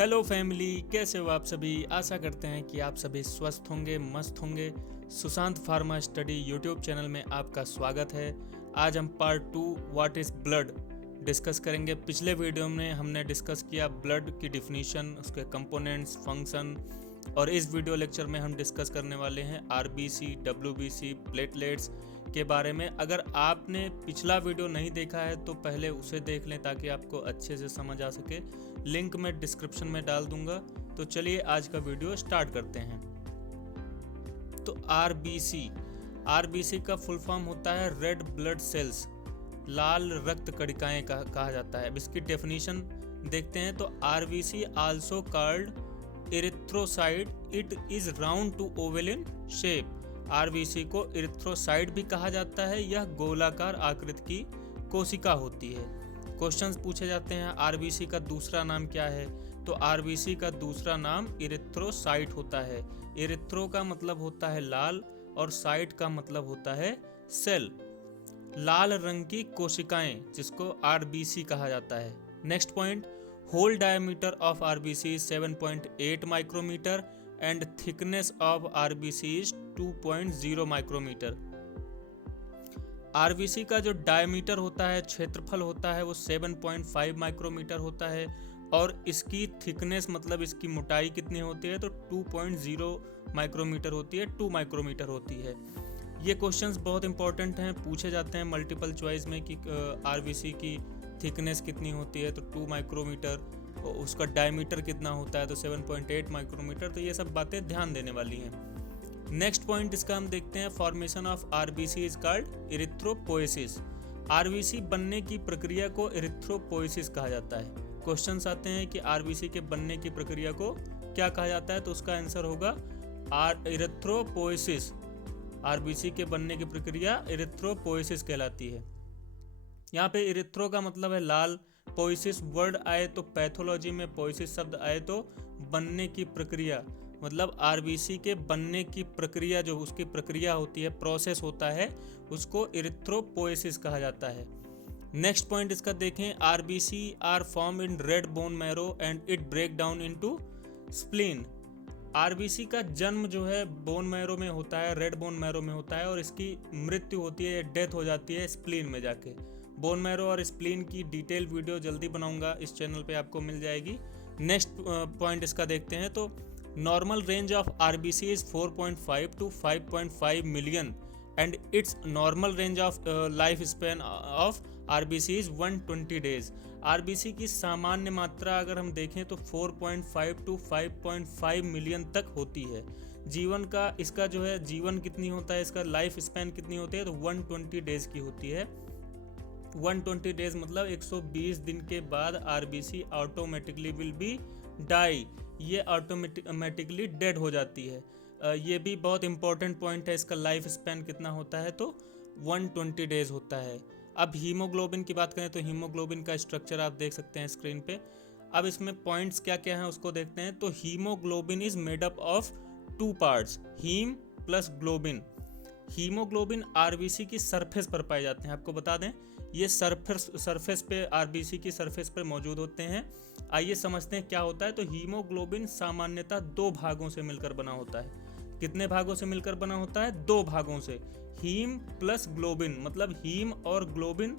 Hello family, कैसे हो आप सभी। आशा करते हैं कि आप सभी स्वस्थ होंगे, मस्त होंगे। Sushant pharma study YouTube channel में आपका स्वागत है। आज हम part 2 what is blood discuss करेंगे। पिछले वीडियो में हमने डिस्कस किया ब्लड की डिफिनीशन, उसके कंपोनेंट्स, फंक्शन, और इस वीडियो लेक्चर में हम डिस्कस करने वाले हैं आरबीसी, डब्ल्यूबीसी, प्लेटलेट्स के बारे में। अगर आपने पिछला वीडियो नहीं देखा है तो पहले उसे देख लें ताकि आपको अच्छे से समझ आ सके। लिंक मैं डिस्क्रिप्शन में डाल दूंगा। तो चलिए आज का वीडियो स्टार्ट करते हैं। तो आरबीसी का फुल फॉर्म होता है रेड ब्लड सेल्स, लाल रक्त कणिकाएं कहा जाता है। अब इसकी डेफिनेशन देखते हैं। तो RBC also called erythrocyte, it is round to oval in shape. RBC को इरिथ्रोसाइट भी कहा जाता है। यह गोलाकार आकृति की कोशिका होती है। क्वेश्चंस पूछे जाते हैं आरबीसी का दूसरा नाम क्या है। तो आरबीसी का दूसरा नाम इरिथ्रोसाइट होता है। इरिथ्रो का मतलब होता है लाल और साइट का मतलब होता है सेल। लाल रंग की कोशिकाएं जिसको आरबीसी कहा जाता है। Next point, whole diameter of RBC is 7.8 micrometre and thickness of RBC is 2.0 micrometre. RBC का जो डायमीटर होता है, क्षेत्रफल होता है, वो 7.5 माइक्रोमीटर होता है और इसकी थिकनेस मतलब इसकी मोटाई कितनी होती है तो 2.0 माइक्रोमीटर होती है, 2 माइक्रोमीटर होती है। ये क्वेश्चंस बहुत इंपॉर्टेंट हैं, पूछे जाते हैं मल्टीपल चॉइस में कि आरबीसी की थिकनेस कितनी होती है तो 2 माइक्रोमीटर, उसका डायमीटर कितना होता है तो 7.8 माइक्रोमीटर। तो ये सब बातें ध्यान देने वाली हैं। नेक्स्ट पॉइंट इसका हम देखते हैं, formation of RBC is called erythropoiesis. RBC बनने की प्रक्रिया को इरिथ्रोपोएसिस कहा जाता है। क्वेश्चंस आते हैं कि आरबीसी के बनने की प्रक्रिया को क्या कहा जाता है तो उसका आंसर होगा इरिथ्रोपोएसिस। आरबीसी के बनने की प्रक्रिया इरिथ्रोपोएसिस कहलाती है। यहाँ पे इरिथ्रो का मतलब है लाल, पोएसिस वर्ड आए तो पैथोलॉजी में पोएसिस शब्द आए तो बनने की प्रक्रिया, मतलब आरबीसी के बनने की प्रक्रिया, जो उसकी प्रक्रिया होती है, प्रोसेस होता है, उसको इरिथ्रोपोएसिस कहा जाता है। नेक्स्ट पॉइंट इसका देखें, RBC are form in red bone marrow and it break down into spleen. RBC का जन्म जो है बोन मैरो में होता है, रेड बोन मैरो में होता है, और इसकी मृत्यु होती है, डेथ हो जाती है स्प्लीन में जाके। बोन मैरो और स्प्लीन की डिटेल वीडियो जल्दी बनाऊंगा, इस चैनल पे आपको मिल जाएगी। नेक्स्ट पॉइंट इसका देखते हैं। तो normal range of RBC is 4.5 to 5.5 million and it's normal range of life span of RBC is 120 days. RBC की सामान्य मात्रा अगर हम देखें तो 4.5 to 5.5 मिलियन तक होती है। जीवन का इसका जो है जीवन कितनी होता है, इसका लाइफ स्पैन कितनी होती है तो 120 डेज की होती है। 120 डेज मतलब 120 दिन के बाद RBC automatically will be die, ये ऑटोमेटिकली डेड हो जाती है। ये भी बहुत इंपॉर्टेंट पॉइंट है, इसका लाइफ स्पैन कितना होता है तो 120 डेज होता है। अब हीमोग्लोबिन की बात करें तो हीमोग्लोबिन का स्ट्रक्चर आप देख सकते हैं स्क्रीन पे। अब इसमें पॉइंट्स क्या क्या हैं उसको देखते हैं। तो haemoglobin is made up of 2 parts, haem plus globin. Haemoglobin RBC की सरफेस पर पाए जाते हैं। आपको बता दें ये सरफेस पे, आरबीसी की सरफेस पर मौजूद होते हैं। आइए समझते हैं क्या होता है। तो हीमोग्लोबिन सामान्यतः 2 भागों से मिलकर बना होता है। कितने भागों से मिलकर बना होता है? 2 भागों से। हीम प्लस ग्लोबिन, मतलब हीम और ग्लोबिन।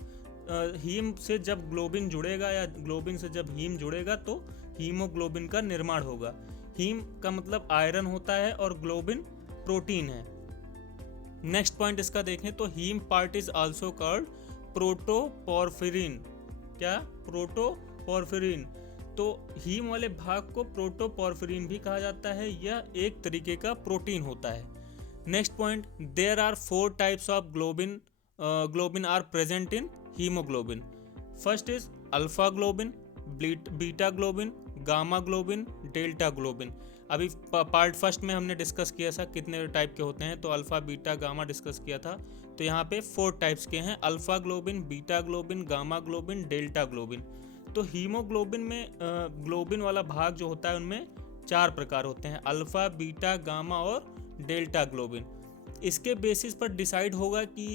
हीम से जब ग्लोबिन जुड़ेगा या ग्लोबिन से जब हीम जुड़ेगा तो हीमोग्लोबिन का निर्माण होगा। हीम का मतलब आयरन होता है और ग्लोबिन प्रोटीन है। नेक्स्ट पॉइंट इसका देखें तो heme part is also called protoporphyrin. क्या? प्रोटोपोर्फिरिन। तो हीम वाले भाग को प्रोटोपोर्फिरिन भी कहा जाता है। यह एक तरीके का प्रोटीन होता है। Next point, there are 4 types of globin are present in haemoglobin. First is alpha globin, beta globin, gamma globin, delta globin. अभी पार्ट फर्स्ट में हमने डिस्कस किया था कितने टाइप के होते हैं, तो अल्फा, बीटा, गामा डिस्कस किया था। तो यहाँ पे 4 टाइप्स के हैं, alpha globin, beta globin, gamma globin, delta globin. तो हीमोग्लोबिन में ग्लोबिन वाला भाग जो होता है उनमें 4 प्रकार होते हैं, अल्फा, बीटा, गामा और डेल्टा ग्लोबिन। इसके बेसिस पर डिसाइड होगा कि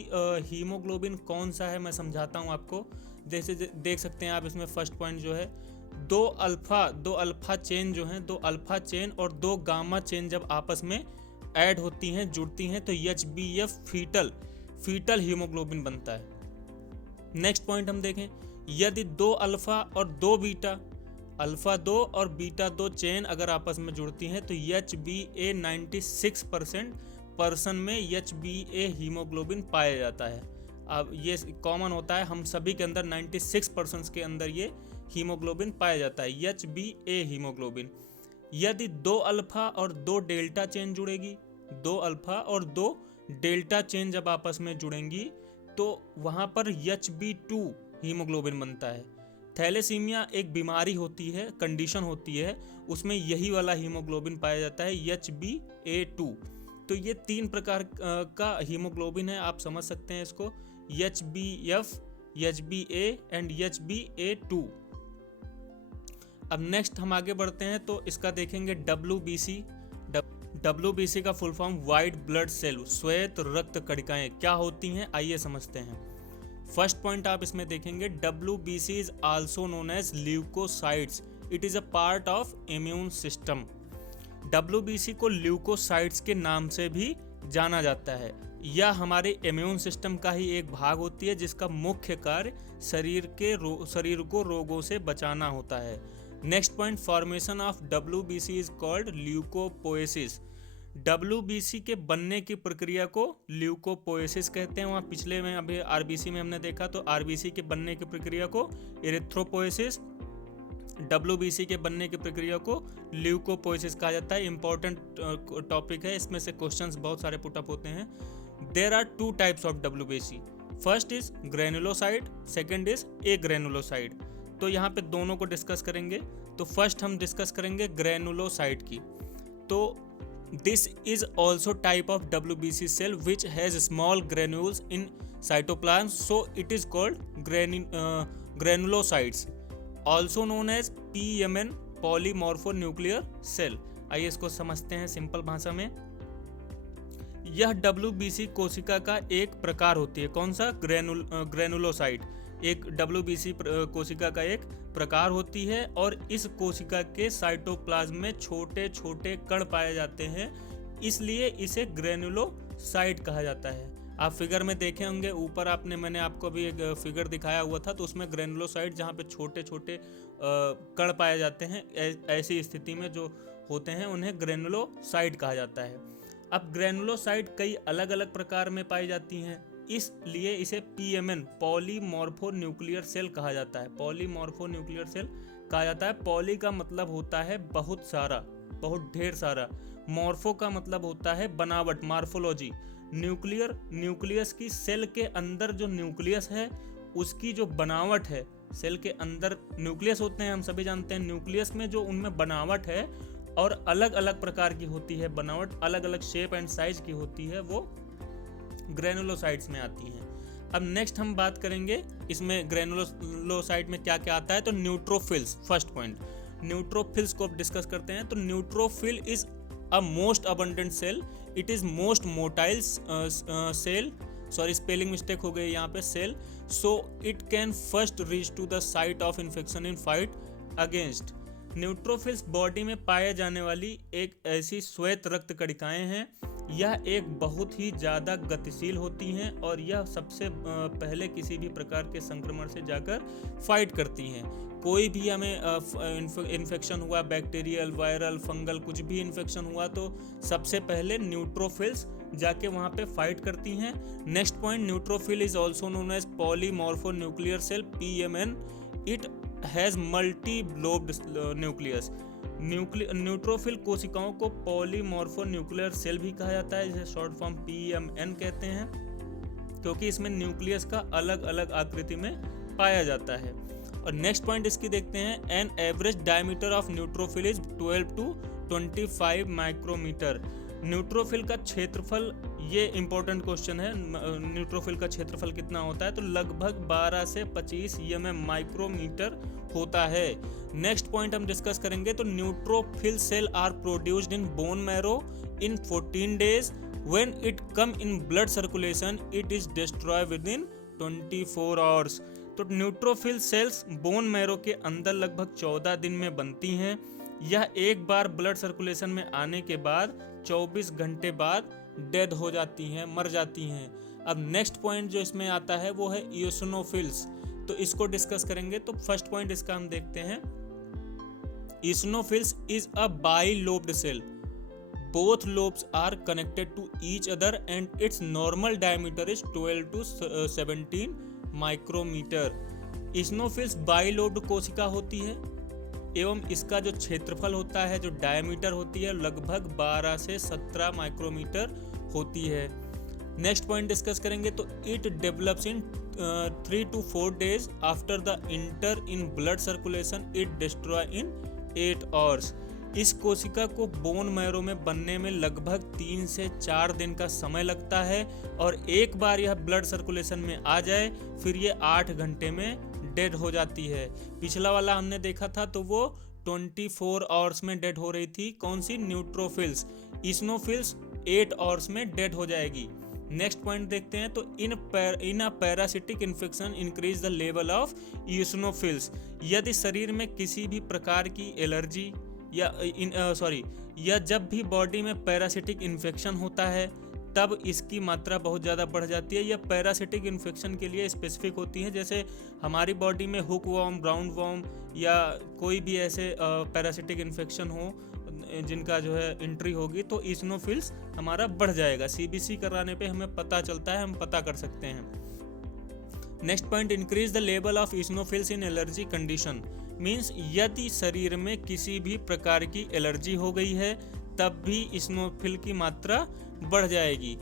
हीमोग्लोबिन कौन सा है। मैं समझाता हूँ आपको। जैसे देख सकते हैं आप इसमें फर्स्ट पॉइंट जो है दो अल्फा चेन जो हैं, 2 अल्फा चेन और 2 गामा चेन जब आपस में ऐड होती हैं, जुड़ती हैं, तो HbF फीटल हीमोग्लोबिन बनता है। नेक्स्ट पॉइंट हम देखें, यदि 2 अल्फा और 2 बीटा, अल्फा 2 और बीटा 2 चेन अगर आपस में जुड़ती हैं तो HbA 96% पर्सन में HbA हीमोग्लोबिन पाया जाता है। अब ये कॉमन होता है, हम सभी के अंदर 96% के अंदर ये हीमोग्लोबिन पाया जाता है, HbA हीमोग्लोबिन। यदि 2 अल्फा और 2 डेल्टा चेन जुड़ेगी, 2 अल्फा और 2 डेल्टा चेन जब आपस में जुड़ेंगी तो वहाँ पर HB2 हीमोग्लोबिन बनता है। थैलेसीमिया एक बीमारी होती है, कंडीशन होती है, उसमें यही वाला हीमोग्लोबिन पाया जाता है, HbA2। तो ये 3 प्रकार का हीमोग्लोबिन है, आप समझ सकते हैं इसको, HbF, HbA एंड HbA2। अब नेक्स्ट हम आगे बढ़ते हैं तो इसका देखेंगे WBC। WBC का full form white blood cell, श्वेत रक्त कणिकाएं क्या होती हैं, आइए समझते हैं। फर्स्ट पॉइंट आप इसमें देखेंगे, WBC is also known as leukocytes, it is a part of immune system. WBC को ल्यूकोसाइट्स के नाम से भी जाना जाता है। यह हमारे इम्यून सिस्टम का ही एक भाग होती है जिसका मुख्य कार्य शरीर को रोगों से बचाना होता है। Next point, formation of WBC is called leucopoiesis. WBC के बनने की प्रक्रिया को ल्यूकोपोएसिस कहते हैं। वहाँ पिछले में अभी RBC में हमने देखा, तो RBC के बनने की प्रक्रिया को एरिथ्रोपोएसिस, WBC के बनने की प्रक्रिया को ल्यूकोपोएसिस कहा जाता है। इंपॉर्टेंट टॉपिक है, इसमें से क्वेश्चंस बहुत सारे पुटअप होते हैं। There are 2 types of WBC, first is granulocyte, second is agranulocyte. तो यहाँ पे दोनों को डिस्कस करेंगे। तो फर्स्ट हम डिस्कस करेंगे ग्रेनुलोसाइट की। तो this is also type of WBC cell which has small granules in cytoplasm, so it is called granulocytes, also known as PMN, polymorphonuclear cell. आइए इसको समझते हैं सिंपल भाषा में। यह WBC कोशिका का एक प्रकार होती है। कौन सा? ग्रेनुलोसाइट एक WBC कोशिका का एक प्रकार होती है और इस कोशिका के साइटोप्लाज्म में छोटे छोटे कण पाए जाते हैं, इसलिए इसे ग्रेनुलोसाइट कहा जाता है। आप फिगर में देखे होंगे, ऊपर मैंने आपको भी एक फिगर दिखाया हुआ था, तो उसमें ग्रेनुलोसाइट जहाँ पे छोटे छोटे कण पाए जाते हैं, ऐसी स्थिति में जो होते हैं उन्हें ग्रेनुलोसाइट कहा जाता है। अब ग्रेनुलोसाइट कई अलग अलग प्रकार में पाई जाती हैं, इसलिए इसे PMN, पॉलीमॉर्फोन्यूक्लियर सेल कहा जाता है। पॉलीमॉर्फोन्यूक्लियर सेल कहा जाता है। पॉली का मतलब होता है बहुत सारा, बहुत ढेर सारा। मॉर्फो का मतलब होता है बनावट, मार्फोलॉजी। न्यूक्लियर, न्यूक्लियस की सेल के अंदर जो न्यूक्लियस है उसकी जो बनावट है, सेल के अंदर न्यूक्लियस होते हैं, हम सभी जानते हैं। न्यूक्लियस में जो उनमें बनावट है और अलग अलग प्रकार की होती है बनावट, अलग अलग शेप एंड साइज की होती है, वो ग्रेनुलोसाइट्स में आती हैं। अब नेक्स्ट हम बात करेंगे इसमें ग्रेनुलोसाइट में क्या क्या आता है। तो न्यूट्रोफिल्स, फर्स्ट पॉइंट, न्यूट्रोफिल्स को अब डिस्कस करते हैं। तो neutrophil is a most abundant cell, it is most motile cell, sorry spelling mistake हो गई यहाँ पे, cell, so it can first reach to the site of infection in fight against. Neutrophils body में पाए जाने वाली एक ऐसी श्वेत रक्त कणिकाएं हैं। यह एक बहुत ही ज़्यादा गतिशील होती हैं और यह सबसे पहले किसी भी प्रकार के संक्रमण से जाकर फाइट करती हैं। कोई भी हमें इन्फेक्शन हुआ, बैक्टीरियल, वायरल, फंगल, कुछ भी इन्फेक्शन हुआ तो सबसे पहले न्यूट्रोफिल्स जाके वहाँ पे फाइट करती हैं। Next point, neutrophil is also known as polymorphonuclear cell, PMN, it has multi lobed nucleus. Neutrophil कोशिकाओं को पॉलीमॉर्फोन्यूक्लियर सेल भी कहा जाता है, जिसे शॉर्ट फॉर्म PMN कहते हैं, क्योंकि इसमें न्यूक्लियस का अलग अलग आकृति में पाया जाता है। और नेक्स्ट पॉइंट इसकी देखते हैं, an average diameter of neutrophil is 12 to 25 micrometre. Neutrophil का क्षेत्रफल, ये इंपॉर्टेंट क्वेश्चन है, न्यूट्रोफिल का क्षेत्रफल कितना होता है? तो लगभग 12 से 25 mm माइक्रोमीटर होता है। नेक्स्ट पॉइंट हम डिस्कस करेंगे। तो neutrophil cell are produced in bone marrow in 14 days, when it come in blood circulation it is destroy within 24 hours। तो न्यूट्रोफिल सेल्स बोन मैरो के अंदर लगभग 14 दिन में बनती हैं। यह एक बार ब्लड सर्कुलेशन में आने के बाद 24 घंटे बाद डेड हो जाती हैं, मर जाती हैं। अब नेक्स्ट पॉइंट जो इसमें आता है वो है ईओसिनोफिल्स, तो इसको डिस्कस करेंगे। तो फर्स्ट पॉइंट इसका हम देखते हैं। Eosinophils is a bilobed cell, both lobes are connected to each other and its normal diameter is 12 to 17 micrometre. Eosinophils bilobed कोशिका होती है एवं इसका जो क्षेत्रफल होता है, जो डायमीटर होती है, लगभग 12 से 17 माइक्रोमीटर होती है। नेक्स्ट पॉइंट डिस्कस करेंगे। तो it develops in 3 to 4 days after the inter in blood circulation, it destroy in 8 hours। इस कोशिका को बोन मैरो में बनने में लगभग 3 से 4 दिन का समय लगता है और एक बार यह ब्लड सर्कुलेशन में आ जाए फिर ये 8 घंटे में डेड हो जाती है। पिछला वाला हमने देखा था तो वो 24 आवर्स में डेड हो रही थी, कौन सी, न्यूट्रोफिल्स। ईओसिनोफिल्स 8 आवर्स में डेड हो जाएगी। नेक्स्ट पॉइंट देखते हैं। तो in a parasitic infection increase the level of eosinophils. यदि शरीर में किसी भी प्रकार की एलर्जी या जब भी बॉडी में पैरासिटिक इन्फेक्शन होता है तब इसकी मात्रा बहुत ज़्यादा बढ़ जाती है। यह पैरासिटिक इन्फेक्शन के लिए स्पेसिफिक होती है, जैसे हमारी बॉडी में हुक वॉर्म, राउंड वॉर्म या कोई भी ऐसे पैरासिटिक इन्फेक्शन हो जिनका जो है एंट्री होगी तो ईओसिनोफिल्स हमारा बढ़ जाएगा। सीबीसी कराने पे हमें पता चलता है, हम पता कर सकते हैं। Next point, increase the level of eosinophils in allergy condition. Means यदि शरीर में किसी भी प्रकार की एलर्जी हो गई है तब भी ईओसिनोफिल की मात्रा बढ़ जाएगी।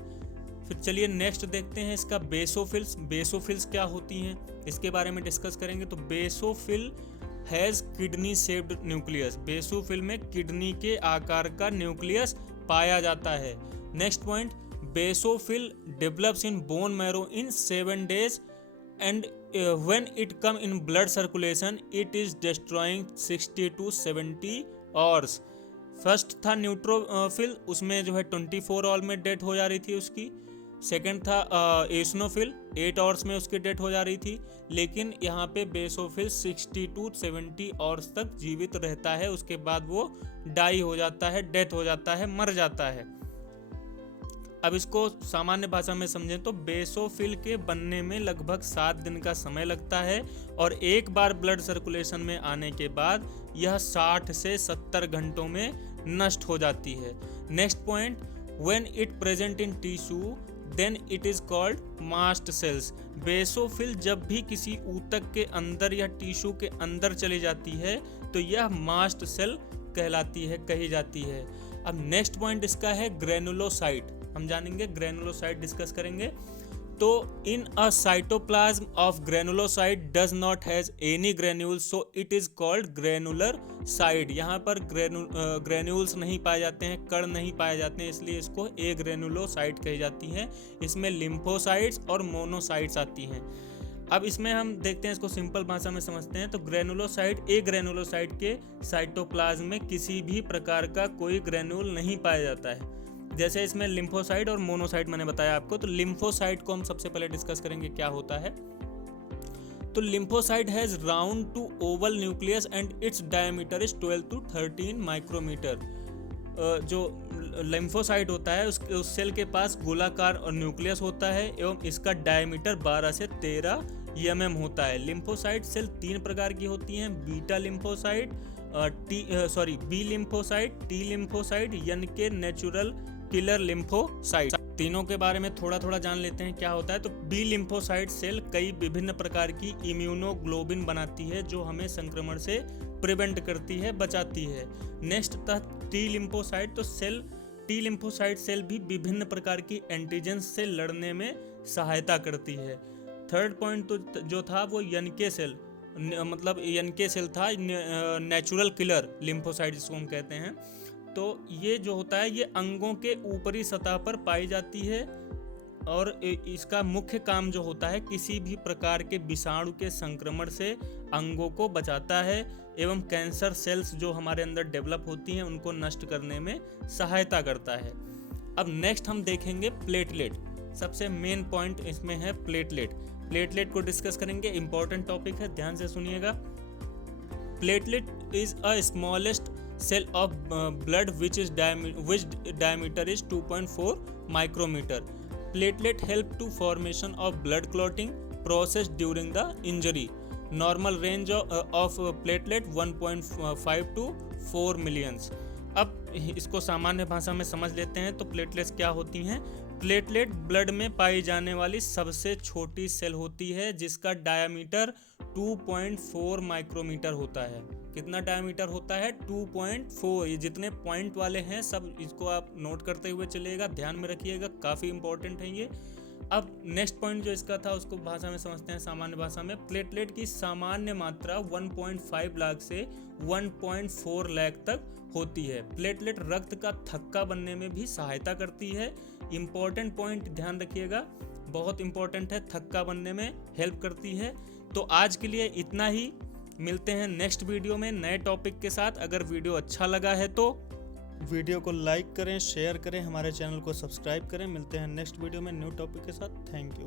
फिर चलिए नेक्स्ट देखते हैं इसका बेसोफिल्स। बेसोफिल्स क्या होती हैं इसके बारे में डिस्कस करेंगे। तो basophil has kidney shaped nucleus. Basophil में किडनी के आकार का न्यूक्लियस पाया जाता है। Next point, basophil develops in bone marrow in 7 days and when it come in blood circulation it is destroying 60 to 70 hours। First था न्यूट्रोफिल, उसमें जो है 24 आवर में डेथ हो जा रही थी उसकी। सेकंड था ईओसिनोफिल, 8 आवर्स में उसकी डेथ हो जा रही थी। लेकिन यहाँ पे बेसोफिल 60 to 70 आवर्स तक जीवित रहता है, उसके बाद वो डाई हो जाता है, डेथ हो जाता है, मर जाता है। अब इसको सामान्य भाषा में समझें तो बेसोफिल के बनने में लगभग 7 दिन का समय लगता है और एक बार ब्लड सर्कुलेशन में आने के बाद यह 60 से 70 घंटों में नष्ट हो जाती है। Next point, when it present in tissue then it is called mast cells. Basophil जब भी किसी ऊतक के अंदर या टिश्यू के अंदर चली जाती है तो यह मास्ट सेल कहलाती है, कही जाती है। अब नेक्स्ट पॉइंट इसका है ग्रेनुलोसाइट। हम जानेंगे, ग्रेनुलोसाइट डिस्कस करेंगे। तो in a cytoplasm of granulocyte does not has any granules so it is called granular site. यहाँ पर ग्रेन्यूल्स नहीं पाए जाते हैं, कण नहीं पाए जाते हैं, इसलिए इसको ए ग्रेनुलोसाइट कही जाती है। इसमें लिम्फोसाइट्स और मोनोसाइट्स आती हैं। अब इसमें हम देखते हैं, इसको सिंपल भाषा में समझते हैं। तो ग्रेनुलोसाइट, ए ग्रेनुलोसाइट के साइटोप्लाज्म में किसी भी प्रकार का कोई ग्रेन्यूल नहीं पाया जाता है। जैसे इसमें लिम्फोसाइट और मोनोसाइट मैंने बताया आपको। तो लिम्फोसाइट को हम सबसे पहले डिस्कस करेंगे क्या होता है। तो lymphocyte has round to oval nucleus and its diameter is 12 to 13 micrometre. जो लिम्फोसाइट होता है उस सेल के पास गोलाकार और न्यूक्लियस होता है एवं इसका डायमीटर 12 से 13 mm होता है। लिम्फोसाइट सेल 3 प्रकार की होती हैं, beta lymphocyte, B lymphocyte, T lymphocyte, यानी नेचुरल किलर लिम्फोसाइट। तीनों के बारे में थोड़ा थोड़ा जान लेते हैं क्या होता है। तो बी लिम्फोसाइट सेल कई विभिन्न प्रकार की इम्यूनोग्लोबिन बनाती है जो हमें संक्रमण से प्रिवेंट करती है, बचाती है। नेक्स्ट था टी लिम्फोसाइट। तो टी लिम्फोसाइट सेल भी विभिन्न प्रकार की एंटीजन से लड़ने में सहायता करती है। थर्ड पॉइंट तो जो था वो एनके सेल, मतलब एनके सेल था, नेचुरल किलर लिम्फोसाइट जिसको हम कहते हैं। तो ये जो होता है ये अंगों के ऊपरी सतह पर पाई जाती है और इसका मुख्य काम जो होता है किसी भी प्रकार के विषाणु के संक्रमण से अंगों को बचाता है एवं कैंसर सेल्स जो हमारे अंदर डेवलप होती हैं उनको नष्ट करने में सहायता करता है। अब नेक्स्ट हम देखेंगे प्लेटलेट। सबसे मेन पॉइंट इसमें है प्लेटलेट। प्लेटलेट को डिस्कस करेंगे, इंपॉर्टेंट टॉपिक है, ध्यान से सुनिएगा। Platelet is a smallest cell of blood which diameter is 2.4 micrometer. Platelet help to formation of blood clotting process during the injury. Normal range of platelet 1.5 to 4 millions. अब इसको सामान्य भाषा में समझ लेते हैं। तो प्लेटलेट्स क्या होती हैं? प्लेटलेट ब्लड में पाई जाने वाली सबसे छोटी सेल होती है जिसका डायमीटर 2.4 माइक्रोमीटर होता है। कितना डायमीटर होता है? 2.4। ये जितने पॉइंट वाले हैं सब इसको आप नोट करते हुए चलिएगा, ध्यान में रखिएगा, काफ़ी इंपॉर्टेंट है ये। अब नेक्स्ट पॉइंट जो इसका था उसको भाषा में समझते हैं, सामान्य भाषा में। प्लेटलेट की सामान्य मात्रा 1.5 लाख से 1.4 लाख तक होती है। प्लेटलेट रक्त का थक्का बनने में भी सहायता करती है। इंपॉर्टेंट पॉइंट ध्यान रखिएगा, बहुत इंपॉर्टेंट है, थक्का बनने में हेल्प करती है। तो आज के लिए इतना ही, मिलते हैं नेक्स्ट वीडियो में नए टॉपिक के साथ। अगर वीडियो अच्छा लगा है तो वीडियो को लाइक करें, शेयर करें, हमारे चैनल को सब्सक्राइब करें। मिलते हैं नेक्स्ट वीडियो में न्यू टॉपिक के साथ। Thank you.